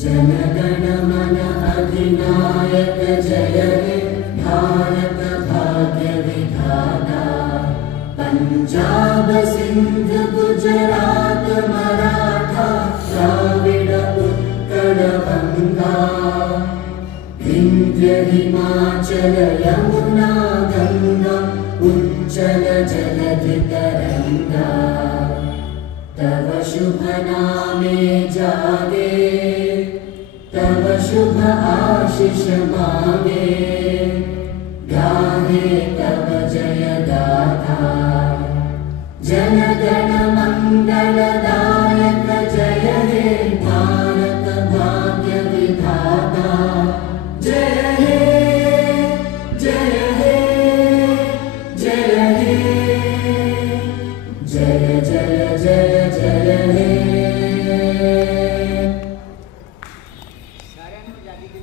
जनगण मन अधिनायक जय हे भारत भाग्य विधाता। पंजाब सिंध गुजरात मराठा द्राविड़ उत्कल बंगा। विंध्य हिमाचल यमुना गंगा उज्जल जलधि तरंगा। तव शुभ नामे जागे तव शुभ आशीष मांगे। गाहे तव जय गाथा जन गण मंगलदायक जय हे भारत भाग्य विधाता। जय हे जय हे जय हे जय जय जय जय हे।